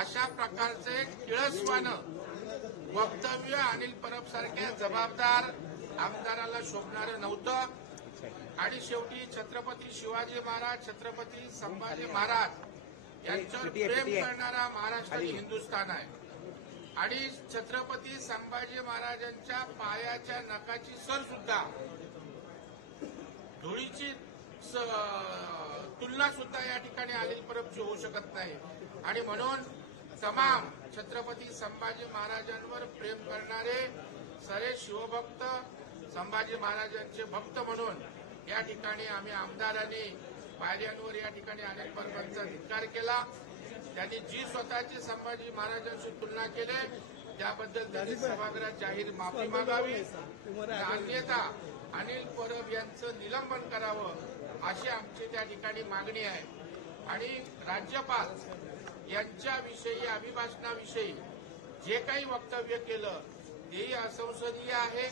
अशा प्रकारचे किळसवानं वक्तव्य अनिल परब सारख्या जबाबदार आमदाराला शोभणारं नव्हतं. आणि शेवटी छत्रपती शिवाजी महाराज, छत्रपती संभाजी महाराज यांच्यावर प्रेम करणारा महाराष्ट्र आणि हिंदुस्थान आहे. आणि छत्रपती संभाजी महाराजांच्या पायाच्या नखाची सर सुद्धा, धुळीची तुलना सुद्धा या ठिकाणी अनिल परबची होऊ शकत नाही. आणि म्हणून तमाम छत्रपती संभाजी महाराजांवर प्रेम करणारे सारे शिवभक्त, संभाजी महाराजांचे भक्त म्हणून या ठिकाणी आम्ही आमदारांनी पायऱ्यांवर या ठिकाणी अनिल परबांचा धिक्कार केला. त्यांनी जी स्वतःची संभाजी महाराजांशी तुलना केली त्याबद्दल त्यांनी सभागृहात जाहीर माफी मागावी, अन्यथा अनिल परब यांचं निलंबन करावं अशी आमची त्या ठिकाणी मागणी आहे. आणि राज्यपाल यांच्याविषयी, अभिभाषणाविषयी जे काही वक्तव्य केलं तेही असंसदीय आहे,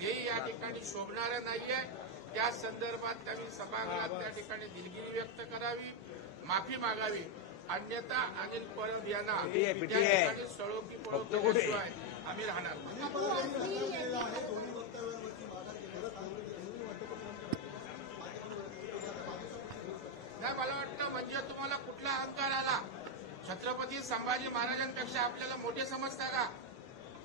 तेही या ठिकाणी शोभणारं नाहीये. त्या संदर्भात त्यांनी सभागृहात त्या ठिकाणी दिलगिरी व्यक्त करावी, माफी मागावी, अन्यथा अनिल परब यांना त्या ठिकाणी सळोकी पळवल्याशिवाय आम्ही राहणार नाही. मला वाटतं म्हणजे तुम्हाला कुठला अहंकार आला? छत्रपती संभाजी महाराजांपेक्षा आपल्याला मोठे समजता का?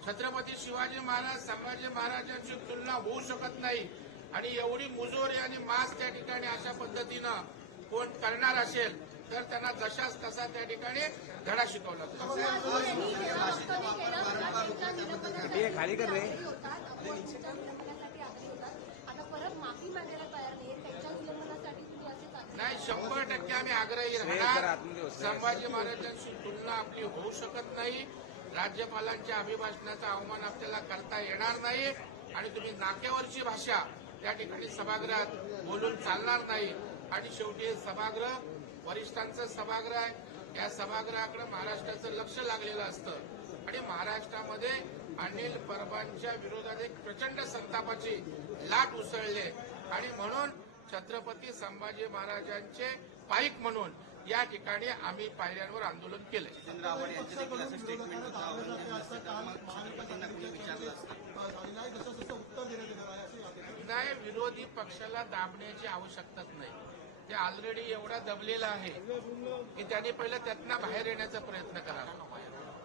छत्रपती शिवाजी महाराज, संभाजी महाराजांची तुलना होऊ शकत नाही. आणि एवढी मुजोरी आणि मास त्या ठिकाणी अशा पद्धतीनं कोण करणार असेल तर त्यांना जशाच तसा त्या ठिकाणी धडा शिकवला खाली कर रे. नाही, 100% आम्ही आग्रही राहणार. संभाजी महाराजांची तुलना आपली होऊ शकत नाही. राज्यपालांच्या अभिभाषणाचा अवमान आपल्याला करता येणार नाही. आणि तुम्ही नाक्यावरची भाषा त्या ठिकाणी सभागृहात बोलून चालणार नाही. आणि शेवटी सभागृह वरिष्ठांचं सभागृह आहे. या सभागृहाकडे महाराष्ट्राचं लक्ष लागलेलं असतं. आणि महाराष्ट्रामध्ये अनिल परबांच्या विरोधात एक प्रचंड संतापाची लाट उसळली. आणि म्हणून छत्रपती संभाजी महाराजांचे पाईक म्हणून या ठिकाणी आम्ही पायऱ्यांवर आंदोलन केले. नाही, विरोधी पक्षाला दाबण्याची आवश्यकताच नाही. ते ऑलरेडी एवढा दबलेला आहे की त्यांनी पहिलं त्यातनं बाहेर येण्याचा प्रयत्न करावा.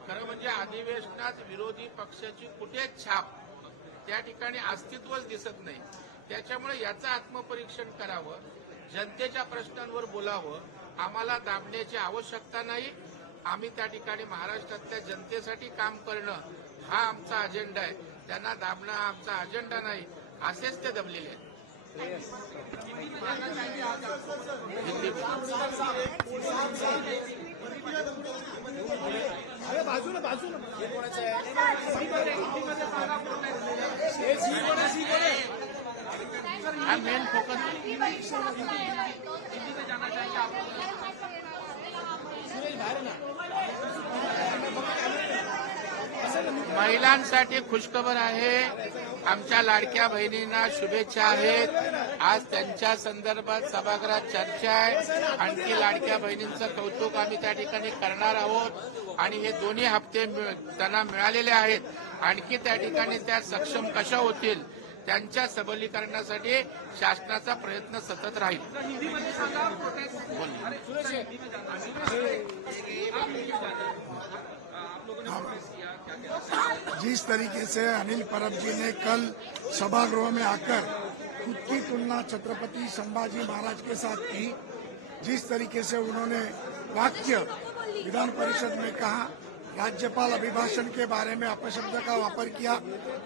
खरं म्हणजे अधिवेशनात विरोधी पक्षाची कुठेच छाप त्या ठिकाणी अस्तित्वच दिसत नाही. त्याच्यामुळे याचं आत्मपरीक्षण करावं, जनतेच्या प्रश्नांवर बोलावं. आम्हाला दाबण्याची आवश्यकता नाही. आम्ही त्या ठिकाणी महाराष्ट्रातल्या जनतेसाठी काम करणं हा आमचा अजेंडा आहे. त्यांना दाबणं आमचा अजेंडा नाही. असेच ते दबलेले आहेत. हा मेन फोकस महिलांसाठी खुशखबर आहे. आमच्या लाडक्या बहिणींना शुभेच्छा आहेत. आज त्यांच्या संदर्भात सभागृहात चर्चा आहे. आणखी लाडक्या बहिणींचं कौतुक आम्ही त्या ठिकाणी करणार आहोत. आणि हे दोन्ही हप्ते त्यांना मिळालेले आहेत. आणखी त्या ठिकाणी त्या सक्षम कशा होतील त्यांच्या सबलीकरणासाठी शासनाचा प्रयत्न सतत राहील. जिस तरीके से अनिल परब जी ने कल सभागृह में आकर खुद की तुलना छत्रपति संभाजी महाराज के साथ की, जिस तरीके से उन्होंने वाक्य विधान परिषद में कहा, राज्यपाल अभिभाषण के बारे में अपशब्द का वापर किया,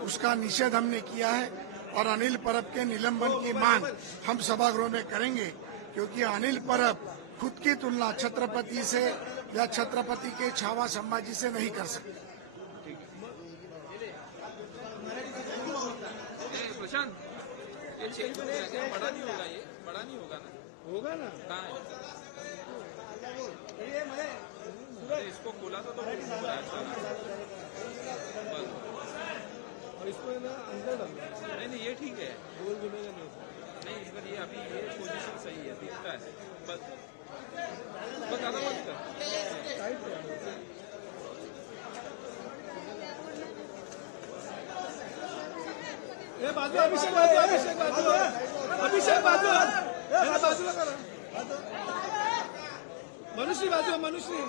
उसका निषेध हमने किया है. और अनिल परब के निलंबन की मांग हम सभागृह में करेंगे. क्योंकि अनिल परब खुद की तुलना छत्रपति से या छत्रपति के छावा संभाजी से नहीं कर सकते. प्रशांत, ये चेंज हो गया, बड़ा नहीं होगा, ये बड़ा नहीं होगा ना? होगा ना? कहाँ है? इसको खोला तो इसको ना अंदर डालना. नहीं, ये ठीक है. गोल घूमेगा नहीं, इस बार ये अभी ये पोजीशन सही है, दिखता है. बस ज्यादा मत कर. टाइट बाजू अभिषेक बाजू अभिषेक बाजू अभिषेक बाजू याला बाजूला करा मनुष्य बाजू मनुष्य